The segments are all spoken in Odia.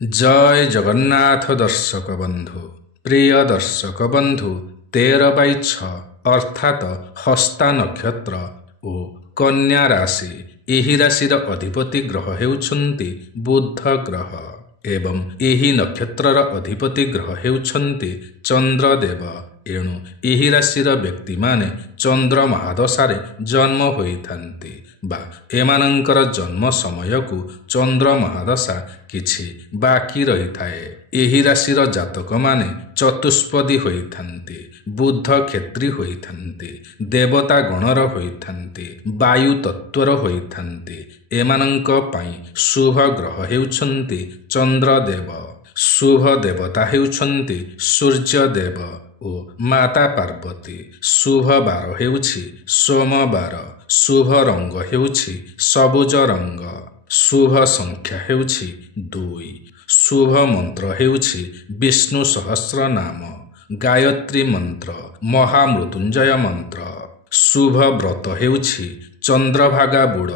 जय जगन्नाथ दर्शक बंधु। प्रिय दर्शक बंधु, 13/6 अर्थात हस्ता नक्षत्र ओ कन्या राशि। एही राशिर अधिपति ग्रह हेउछन्ति बुध ग्रह एवं एही नक्षत्रर अधिपति ग्रह हेउछन्ति चंद्रदेव। एणु एही राशिर व्यक्ति माने चंद्र महादशारे जन्म होइथान्ति बा एमानंकर जन्म समय को चंद्र महादशा किछि बाकी रही थाए। एही राशिर जातक माने चतुष्पदी होइथान्ति, बुध क्षेत्री होइथान्ति, देवता गणर होइथान्ति, वायु तत्वर होइथान्ति। एमानंक पाई शुभ ग्रह हेउछन्ति चंद्रदेव, शुभ देवता हेउछन्ति सूर्यदेव ओ माता पार्वती। शुभ बार हेउछि सोमवार, शुभ रंग हेउछि सबुज रंग, शुभ संख्या हेउछि 2, शुभ मंत्र हेउछि विष्णु सहस्र नाम, गायत्री मंत्र, महामृत्युंजय मंत्र। शुभ व्रत हेउछि चंद्रभागा बुड़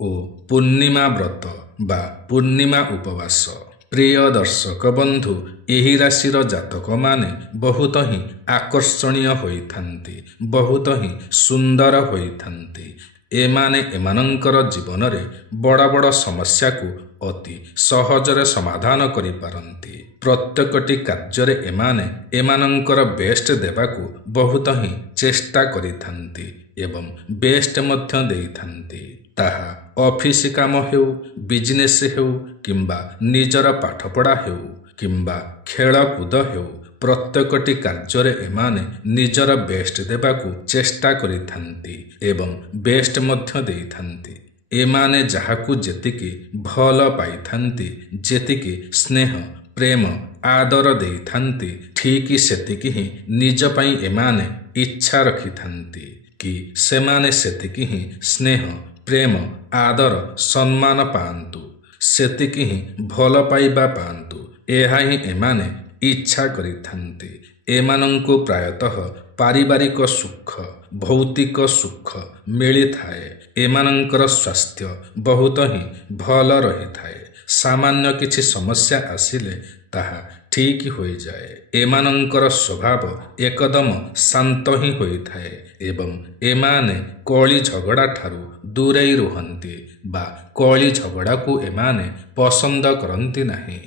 ओ पूर्णिमा व्रत बा पूर्णिमा उपवास। प्रिय दर्शक बंधु, एही राशिर जातक माने बहुत ही आकर्षणीय होइथान्ति, बहुत ही सुंदर होइथान्ति। एमाने एमानंकर जीवन रे बड़ बड़ समस्या को अति सहजरे समाधान करि पारंती। प्रत्येकटी कार्य एमाने एमानंकर बेस्ट देबाकू बहुत ही चेष्टा करिथान्ति एवं बेस्ट मध्य देइथान्ति। ताहा ऑफिस काम हेउ, बिजनेस हेउ किंबा निजर पाठपढ़ा हेउ किंबा खेलकूद हेउ, प्रत्येकटी कार्य एमाने निजर बेस्ट देबाकू चेष्टा करिथान्ति एवं बेस्ट मध्य देइथान्ति। एमाने जहाकू जेतिकी भल पाइथान्ति, जेतिकी स्नेह प्रेम आदर देइथान्ति, ठीक सेतिकी ही निज पई एमाने इच्छा रखिथान्ति कि सेमाने सेतिकी ही स्नेह प्रेम आदर सम्मान पाआन्तु, सेतिकी ही भल पाइबा पाआन्तु। एहा ही एमाने इच्छा करिथान्ति। एमानंकु प्रायतः पारिवारिक सुख भौतिक सुख मिली थाए। एमानंकर स्वास्थ्य बहुत ही भल रही थाए। सामान्य किछि समस्या आसिले ताहा ठीक हो जाए। एमानंकर स्वभाव एकदम शांत ही होई थाए एवं एमाने कली झगड़ा ठारू दूरेई रुहंती बा कली झगड़ा को एमाने पसंद करंती नहीं।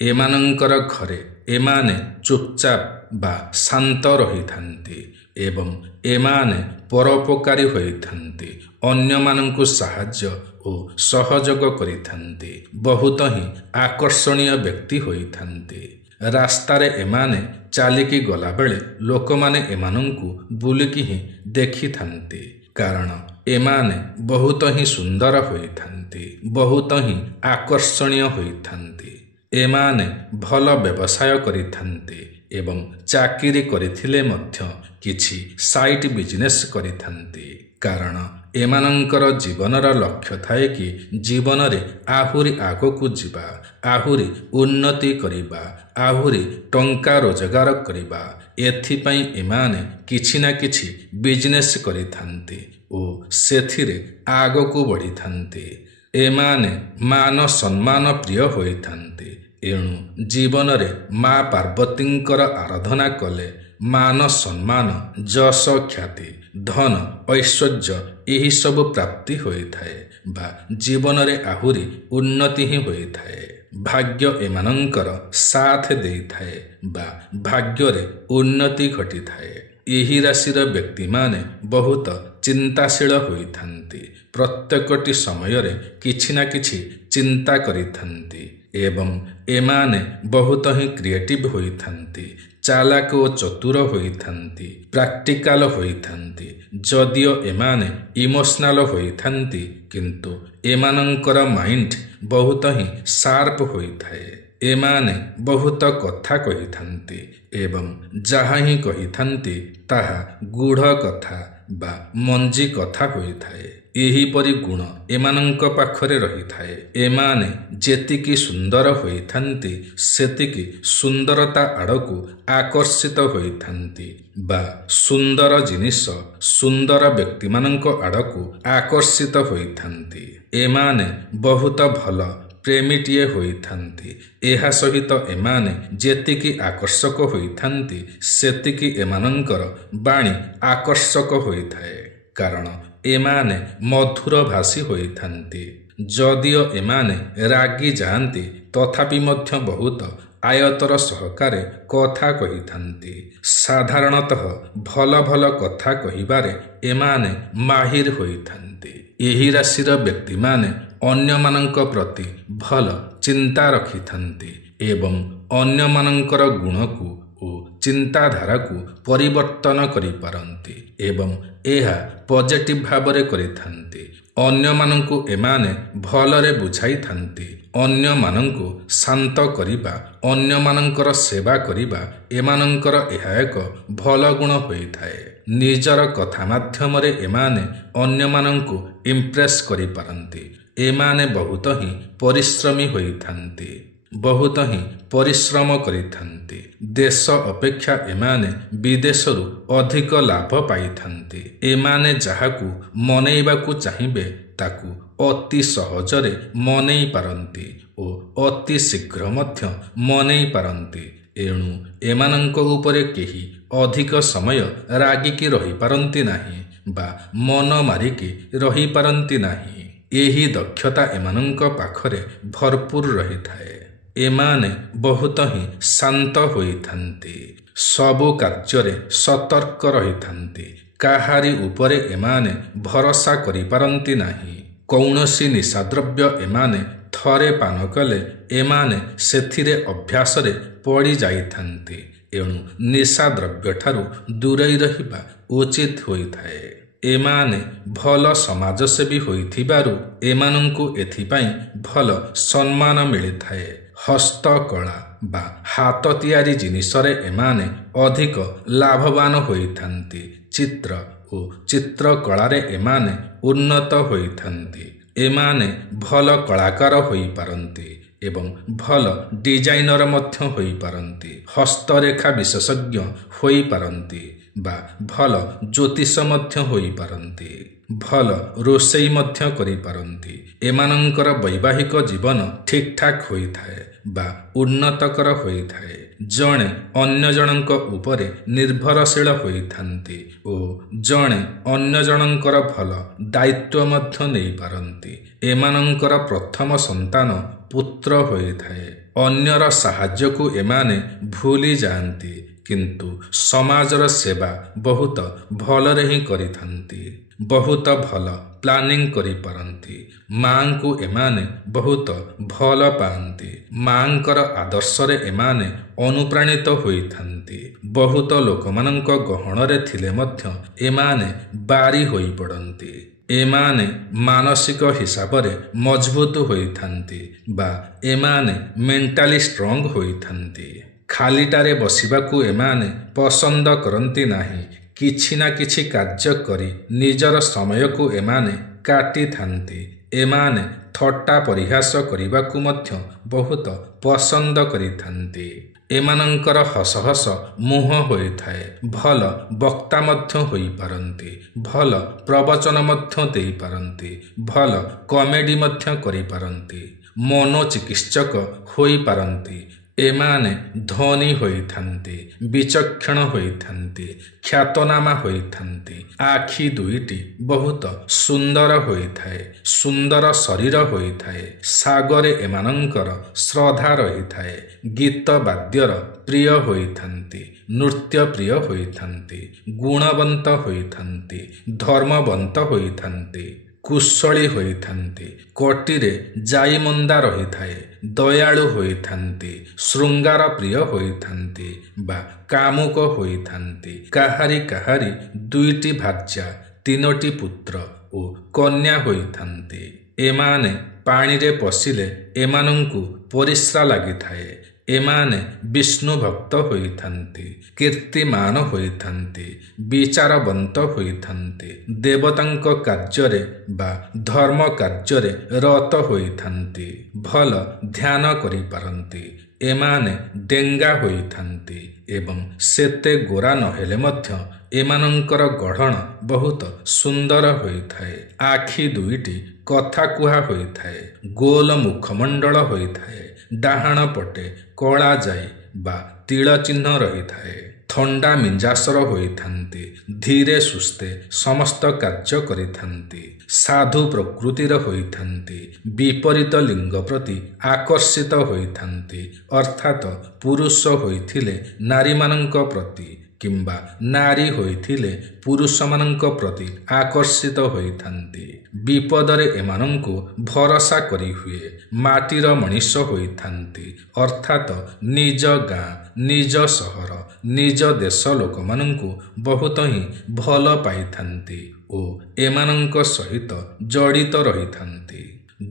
एमानंकर घरे एमाने चुपचाप बा शांत रही थांती एवं एमाने परोपकारी होइथान्ति, अन्य मानंकु साहाय्य ओ सहयोग करिथान्ति, बहुत ही आकर्षणीय व्यक्ति होइथान्ति। रास्तारे एमाने चालिकी गला बेले लोक माने एमानंकु बुलिकी ही देखि थान्ति, कारण एमाने बहुत ही सुंदर होइथान्ति, बहुत ही आकर्षणीय होइथान्ति। एमाने भल व्यवसाय करिथान्ति एवं चाकिरी करिथिले मध्य किछि साइट बिजनेस करिथान्ति, कारण एमानंकर जीवनर लक्ष्य थाए कि जीवन रे आहुरी आगकू जिबा, आहुरी उन्नति करिबा, आहुरी टंका रोजगार करिबा। एथिपाई एमाने किछि ना किछि बिजनेस करिथान्ति ओ सेथिरे आगकू बढ़िथान्ति। एमाने मान सम्मान प्रिय होइथान्ति। एणु जीवन रे माँ पार्वतींकर आराधना कले मान सम्मान जश ख्याति धन ऐश्वर्य यही सब प्राप्ति होइथाए बा जीवन रे आहुरी उन्नति ही होइथाए। भाग्य एमानंकर साथ देइथाए बा भाग्य रे उन्नति घटिथाए। एही राशिर व्यक्ति माने बहुत चिंताशील होइथान्ति, प्रत्येकटी समय रे किछि ना किछि चिंता करिथान्ति एवं एमाने बहुत ही क्रिएटिव होइथान्ति, चालाक ओ चतुर होइथान्ति, प्रैक्टिकल होइथान्ति। जदियो एमाने इमोशनल होइथान्ति किंतु एमानंकर माइंड बहुत ही शार्प होइथाए। एमाने बहुत कथा कहिथान्ति एवं जहाँ ही कहिथान्ति ताहा गूढ़ कथा बा मंजी कथा होइथाए। एही परि गुण एमानंक पाखरे रही थाए। एमाने जेतिकी सुंदर होइथान्ति सेतिकी सुंदरता आड़कू आकर्षित होइथान्ति बा सुंदर जिनिस सुंदर व्यक्ति मानंक आड़कू आकर्षित होइथान्ति। एमाने बहुत भल ପ୍ରେମୀଟିଏ ହୋଇଥାନ୍ତି। ଏହା ସହିତ ଏମାନେ ଯେତିକି ଆକର୍ଷକ ହୋଇଥାନ୍ତି ସେତିକି ଏମାନଙ୍କର ବାଣୀ ଆକର୍ଷକ ହୋଇଥାଏ, କାରଣ ଏମାନେ ମଧୁର ଭାଷୀ ହୋଇଥାନ୍ତି। ଯଦିଓ ଏମାନେ ରାଗି ଯାଆନ୍ତି ତଥାପି ମଧ୍ୟ ବହୁତ ଆୟତର ସହକାରେ କଥା କହିଥାନ୍ତି। ସାଧାରଣତଃ ଭଲ ଭଲ କଥା କହିବାରେ ଏମାନେ ମାହିର ହୋଇଥାନ୍ତି। ଏହି ରାଶିର ବ୍ୟକ୍ତିମାନେ ଅନ୍ୟମାନଙ୍କ ପ୍ରତି ଭଲ ଚିନ୍ତା ରଖିଥାନ୍ତି ଏବଂ ଅନ୍ୟମାନଙ୍କର ଗୁଣକୁ ଓ ଚିନ୍ତାଧାରାକୁ ପରିବର୍ତ୍ତନ କରିପାରନ୍ତି ଏବଂ ଏହା ପଜିଟିଭ୍ ଭାବରେ କରିଥାନ୍ତି। ଅନ୍ୟମାନଙ୍କୁ ଏମାନେ ଭଲରେ ବୁଝାଇଥାନ୍ତି। ଅନ୍ୟମାନଙ୍କୁ ଶାନ୍ତ କରିବା, ଅନ୍ୟମାନଙ୍କର ସେବା କରିବା ଏମାନଙ୍କର ଏହା ଏକ ଭଲ ଗୁଣ ହୋଇଥାଏ। ନିଜର କଥା ମାଧ୍ୟମରେ ଏମାନେ ଅନ୍ୟମାନଙ୍କୁ ଇମ୍ପ୍ରେସ୍ କରିପାରନ୍ତି। ଏମାନେ ବହୁତ ହିଁ ପରିଶ୍ରମୀ ହୋଇଥାନ୍ତି, ବହୁତ ହିଁ ପରିଶ୍ରମ କରିଥାନ୍ତି। ଦେଶ ଅପେକ୍ଷା ଏମାନେ ବିଦେଶରୁ ଅଧିକ ଲାଭ ପାଇଥାନ୍ତି। ଏମାନେ ଯାହାକୁ ମନେଇବାକୁ ଚାହିଁବେ ତାକୁ ଅତି ସହଜରେ ମନେଇ ପାରନ୍ତି ଓ ଅତି ଶୀଘ୍ର ମଧ୍ୟ ମନେଇ ପାରନ୍ତି। ଏଣୁ ଏମାନଙ୍କ ଉପରେ କେହି ଅଧିକ ସମୟ ରାଗିକି ରହିପାରନ୍ତି ନାହିଁ ବା ମନ ମାରିକି ରହିପାରନ୍ତି ନାହିଁ। ଏହି ଦକ୍ଷତା ଏମାନଙ୍କ ପାଖରେ ଭରପୁର ରହିଥାଏ। ଏମାନେ ବହୁତ ହିଁ ଶାନ୍ତ ହୋଇଥାନ୍ତି। ସବୁ କାର୍ଯ୍ୟରେ ସତର୍କ ରହିଥାନ୍ତି। କାହାରି ଉପରେ ଏମାନେ ଭରସା କରିପାରନ୍ତି ନାହିଁ। କୌଣସି ନିଶାଦ୍ରବ୍ୟ ଏମାନେ ଥରେ ପାନ କଲେ ଏମାନେ ସେଥିରେ ଅଭ୍ୟାସରେ ପଡ଼ିଯାଇଥାନ୍ତି। ଏଣୁ ନିଶାଦ୍ରବ୍ୟଠାରୁ ଦୂରେଇ ରହିବା ଉଚିତ ହୋଇଥାଏ। ଏମାନେ ଭଲ ସମାଜସେବୀ ହୋଇଥିବାରୁ ଏମାନଙ୍କୁ ଏଥିପାଇଁ ଭଲ ସମ୍ମାନ ମିଳିଥାଏ। ହସ୍ତକଳା ବା ହାତ ତିଆରି ଜିନିଷରେ ଏମାନେ ଅଧିକ ଲାଭବାନ ହୋଇଥାନ୍ତି। ଚିତ୍ର ଓ ଚିତ୍ରକଳାରେ ଏମାନେ ଉନ୍ନତ ହୋଇଥାନ୍ତି। ଏମାନେ ଭଲ କଳାକାର ହୋଇପାରନ୍ତି ଏବଂ ଭଲ ଡିଜାଇନର ମଧ୍ୟ ହୋଇପାରନ୍ତି। ହସ୍ତରେଖା ବିଶେଷଜ୍ଞ ହୋଇପାରନ୍ତି ବା ଭଲ ଜ୍ୟୋତିଷ ମଧ୍ୟ ହୋଇପାରନ୍ତି। ଭଲ ରୋଷେଇ ମଧ୍ୟ କରିପାରନ୍ତି। ଏମାନଙ୍କର ବୈବାହିକ ଜୀବନ ଠିକ୍ ଠାକ୍ ହୋଇଥାଏ ବା ଉନ୍ନତକର ହୋଇଥାଏ। ଜଣେ ଅନ୍ୟ ଜଣଙ୍କ ଉପରେ ନିର୍ଭରଶୀଳ ହୋଇଥାନ୍ତି ଓ ଜଣେ ଅନ୍ୟ ଜଣଙ୍କର ଭଲ ଦାୟିତ୍ୱ ମଧ୍ୟ ନେଇପାରନ୍ତି। ଏମାନଙ୍କର ପ୍ରଥମ ସନ୍ତାନ ପୁତ୍ର ହୋଇଥାଏ। ଅନ୍ୟର ସାହାଯ୍ୟକୁ ଏମାନେ ଭୁଲି ଯାଆନ୍ତି, କିନ୍ତୁ ସମାଜର ସେବା ବହୁତ ଭଲରେ ହିଁ କରିଥାନ୍ତି। ବହୁତ ଭଲ ପ୍ଲାନିଂ କରିପାରନ୍ତି। ମାଙ୍କୁ ଏମାନେ ବହୁତ ଭଲ ପାଆନ୍ତି। ମାଙ୍କର ଆଦର୍ଶରେ ଏମାନେ ଅନୁପ୍ରାଣିତ ହୋଇଥାନ୍ତି। ବହୁତ ଲୋକମାନଙ୍କ ଗହଣରେ ଥିଲେ ମଧ୍ୟ ଏମାନେ ବାରି ହୋଇପଡ଼ନ୍ତି। ଏମାନେ ମାନସିକ ହିସାବରେ ମଜବୁତ ହୋଇଥାନ୍ତି ବା ଏମାନେ ମେଣ୍ଟାଲି ଷ୍ଟ୍ରଙ୍ଗ ହୋଇଥାନ୍ତି। ଖାଲିଟାରେ ବସିବାକୁ ଏମାନେ ପସନ୍ଦ କରନ୍ତି ନାହିଁ। କିଛି ନା କିଛି କାର୍ଯ୍ୟ କରି ନିଜର ସମୟକୁ ଏମାନେ କାଟିଥାନ୍ତି। ଏମାନେ ଥଟ୍ଟା ପରିହାସ କରିବାକୁ ମଧ୍ୟ ବହୁତ ପସନ୍ଦ କରିଥାନ୍ତି। ଏମାନଙ୍କର ହସ ହସ ମୁହଁ ହୋଇଥାଏ। ଭଲ ବକ୍ତା ମଧ୍ୟ ହୋଇପାରନ୍ତି। ଭଲ ପ୍ରବଚନ ମଧ୍ୟ ଦେଇପାରନ୍ତି। ଭଲ କମେଡ଼ି ମଧ୍ୟ କରିପାରନ୍ତି। ମନୋଚିକିତ୍ସକ ହୋଇପାରନ୍ତି। ଏମାନେ ଧନୀ ହୋଇଥାନ୍ତି, ବିଚକ୍ଷଣ ହୋଇଥାନ୍ତି, ଖ୍ୟାତନାମା ହୋଇଥାନ୍ତି। ଆଖି ଦୁଇଟି ବହୁତ ସୁନ୍ଦର ହୋଇଥାଏ। ସୁନ୍ଦର ଶରୀର ହୋଇଥାଏ। ଶାଗରେ ଏମାନଙ୍କର ଶ୍ରଦ୍ଧା ରହିଥାଏ। ଗୀତ ବାଦ୍ୟର ପ୍ରିୟ ହୋଇଥାନ୍ତି। ନୃତ୍ୟ ପ୍ରିୟ ହୋଇଥାନ୍ତି। ଗୁଣବନ୍ତ ହୋଇଥାନ୍ତି। ଧର୍ମବନ୍ତ ହୋଇଥାନ୍ତି। କୁଶଳୀ ହୋଇଥାନ୍ତି। କଟିରେ ଜାଇମନ୍ଦା ରହିଥାଏ। ଦୟାଳୁ ହୋଇଥାନ୍ତି। ଶୃଙ୍ଗାର ପ୍ରିୟ ହୋଇଥାନ୍ତି ବା କାମୁକ ହୋଇଥାନ୍ତି। କାହାରି ଦୁଇଟି ଭାର୍ଯ୍ୟା, ତିନୋଟି ପୁତ୍ର ଓ କନ୍ୟା ହୋଇଥାନ୍ତି। ଏମାନେ ପାଣିରେ ପଶିଲେ ଏମାନଙ୍କୁ ପରିସ୍ରା ଲାଗିଥାଏ। ଏମାନେ ବିଷ୍ଣୁ ଭକ୍ତ ହୋଇଥାନ୍ତି। କୀର୍ତ୍ତିମାନ ହୋଇଥାନ୍ତି। ବିଚାରବନ୍ତ ହୋଇଥାନ୍ତି। ଦେବତାଙ୍କ କାର୍ଯ୍ୟରେ ବା ଧର୍ମ କାର୍ଯ୍ୟରେ ରତ ହୋଇଥାନ୍ତି। ଭଲ ଧ୍ୟାନ କରିପାରନ୍ତି। ଏମାନେ ଡେଙ୍ଗା ହୋଇଥାନ୍ତି ଏବଂ ସେତେ ଗୋରା ନହେଲେ ମଧ୍ୟ ଏମାନଙ୍କର ଗଢ଼ଣ ବହୁତ ସୁନ୍ଦର ହୋଇଥାଏ। ଆଖି ଦୁଇଟି କଥା କୁହା ହୋଇଥାଏ। ଗୋଲ ମୁଖମଣ୍ଡଳ ହୋଇଥାଏ। ଡାହାଣ ପଟେ କଳା ଯାଇ ବା ତିଳ ଚିହ୍ନ ରହିଥାଏ। ଥଣ୍ଡା ମିଞ୍ଜାସର ହୋଇଥାନ୍ତି। ଧୀରେ ସୁସ୍ଥେ ସମସ୍ତ କାର୍ଯ୍ୟ କରିଥାନ୍ତି। ସାଧୁ ପ୍ରକୃତିର ହୋଇଥାନ୍ତି। ବିପରୀତ ଲିଙ୍ଗ ପ୍ରତି ଆକର୍ଷିତ ହୋଇଥାନ୍ତି। ଅର୍ଥାତ୍ ପୁରୁଷ ହୋଇଥିଲେ ନାରୀମାନଙ୍କ ପ୍ରତି କିମ୍ବା ନାରୀ ହୋଇଥିଲେ ପୁରୁଷମାନଙ୍କ ପ୍ରତି ଆକର୍ଷିତ ହୋଇଥାନ୍ତି। ବିପଦରେ ଏମାନଙ୍କୁ ଭରସା କରିହୁଏ। ମାଟିର ମଣିଷ ହୋଇଥାନ୍ତି। ଅର୍ଥାତ୍ ନିଜ ଗାଁ, ନିଜ ସହର, ନିଜ ଦେଶ ଲୋକମାନଙ୍କୁ ବହୁତ ହିଁ ଭଲ ପାଇଥାନ୍ତି ଓ ଏମାନଙ୍କ ସହିତ ଜଡ଼ିତ ରହିଥାନ୍ତି।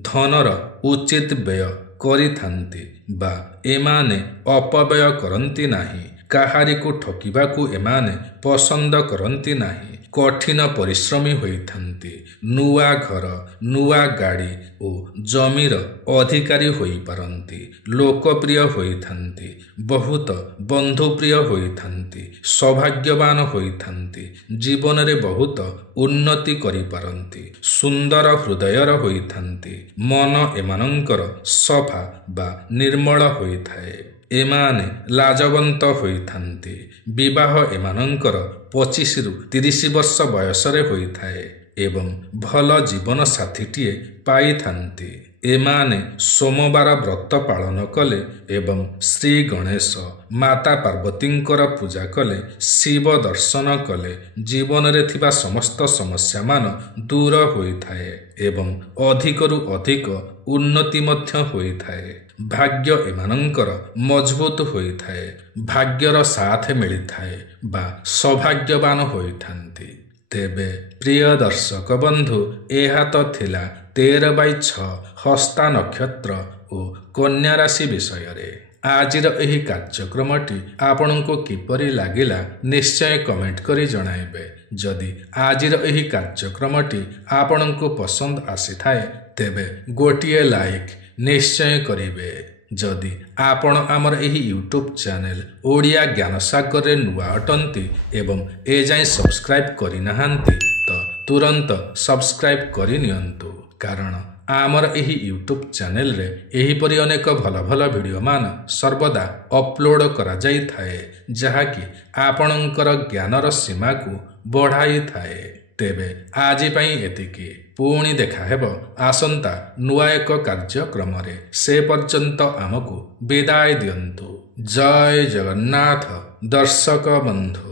ଧନର ଉଚିତ ବ୍ୟୟ କରିଥାନ୍ତି ବା ଏମାନେ ଅପବ୍ୟୟ କରନ୍ତି ନାହିଁ। କାହାରିକୁ ଠକିବାକୁ ଏମାନେ ପସନ୍ଦ କରନ୍ତି ନାହିଁ। କଠିନ ପରିଶ୍ରମୀ ହୋଇଥାନ୍ତି। ନୂଆ ଘର, ନୂଆ ଗାଡ଼ି ଓ ଜମିର ଅଧିକାରୀ ହୋଇପାରନ୍ତି। ଲୋକପ୍ରିୟ ହୋଇଥାନ୍ତି। ବହୁତ ବନ୍ଧୁପ୍ରିୟ ହୋଇଥାନ୍ତି। ସୌଭାଗ୍ୟବାନ ହୋଇଥାନ୍ତି। ଜୀବନରେ ବହୁତ ଉନ୍ନତି କରିପାରନ୍ତି। ସୁନ୍ଦର ହୃଦୟର ହୋଇଥାନ୍ତି। ମନ ଏମାନଙ୍କର ସଫା ବା ନିର୍ମଳ ହୋଇଥାଏ। ଏମାନେ ଲାଜବନ୍ତ ହୋଇଥାନ୍ତି। ବିବାହ ଏମାନଙ୍କର 25ରୁ 30 ବର୍ଷ ବୟସରେ ହୋଇଥାଏ ଏବଂ ଭଲ ଜୀବନ ସାଥୀଟିଏ ପାଇଥାନ୍ତି। ଏମାନେ ସୋମବାର ବ୍ରତ ପାଳନ କଲେ ଏବଂ ଶ୍ରୀ ଗଣେଶ, ମାତା ପାର୍ବତୀଙ୍କର ପୂଜା କଲେ, ଶିବ ଦର୍ଶନ କଲେ ଜୀବନରେ ଥିବା ସମସ୍ତ ସମସ୍ୟାମାନ ଦୂର ହୋଇଥାଏ ଏବଂ ଅଧିକରୁ ଅଧିକ ଉନ୍ନତି ମଧ୍ୟ ହୋଇଥାଏ। ଭାଗ୍ୟ ଏମାନଙ୍କର ମଜବୁତ ହୋଇଥାଏ। ଭାଗ୍ୟର ସାଥ ମିଳିଥାଏ ବା ସୌଭାଗ୍ୟବାନ ହୋଇଥାନ୍ତି। ତେବେ ପ୍ରିୟ ଦର୍ଶକ ବନ୍ଧୁ, ଏହା ତ ଥିଲା 13/6 ହସ୍ତା ନକ୍ଷତ୍ର ଓ କନ୍ୟା ରାଶି ବିଷୟରେ। ଆଜିର ଏହି କାର୍ଯ୍ୟକ୍ରମଟି ଆପଣଙ୍କୁ କିପରି ଲାଗିଲା ନିଶ୍ଚୟ କମେଣ୍ଟ କରି ଜଣାଇବେ। ଯଦି ଆଜିର ଏହି କାର୍ଯ୍ୟକ୍ରମଟି ଆପଣଙ୍କୁ ପସନ୍ଦ ଆସିଥାଏ ତେବେ ଗୋଟିଏ ଲାଇକ୍ ନିଶ୍ଚୟ କରିବେ। ଯଦି ଆପଣ ଆମର ଏହି ୟୁଟ୍ୟୁବ୍ ଚ୍ୟାନେଲ ଓଡ଼ିଆ ଜ୍ଞାନସାଗରରେ ନୂଆ ଅଟନ୍ତି ଏବଂ ଏଯାଏଁ ସବସ୍କ୍ରାଇବ୍ କରିନାହାନ୍ତି ତ ତୁରନ୍ତ ସବସ୍କ୍ରାଇବ୍ କରିନିଅନ୍ତୁ, କାରଣ ଆମର ଏହି ୟୁଟ୍ୟୁବ୍ ଚ୍ୟାନେଲରେ ଏହିପରି ଅନେକ ଭଲ ଭଲ ଭିଡ଼ିଓମାନ ସର୍ବଦା ଅପଲୋଡ଼ କରାଯାଇଥାଏ, ଯାହାକି ଆପଣଙ୍କର ଜ୍ଞାନର ସୀମାକୁ ବଢ଼ାଇଥାଏ। ତେବେ ଆଜି ପାଇଁ ଏତିକି। ପୁଣି ଦେଖାହେବ ଆସନ୍ତା ନୂଆ ଏକ କାର୍ଯ୍ୟକ୍ରମରେ। ସେ ପର୍ଯ୍ୟନ୍ତ ଆମକୁ ବିଦାୟ ଦିଅନ୍ତୁ। ଜୟ ଜଗନ୍ନାଥ ଦର୍ଶକ ବନ୍ଧୁ।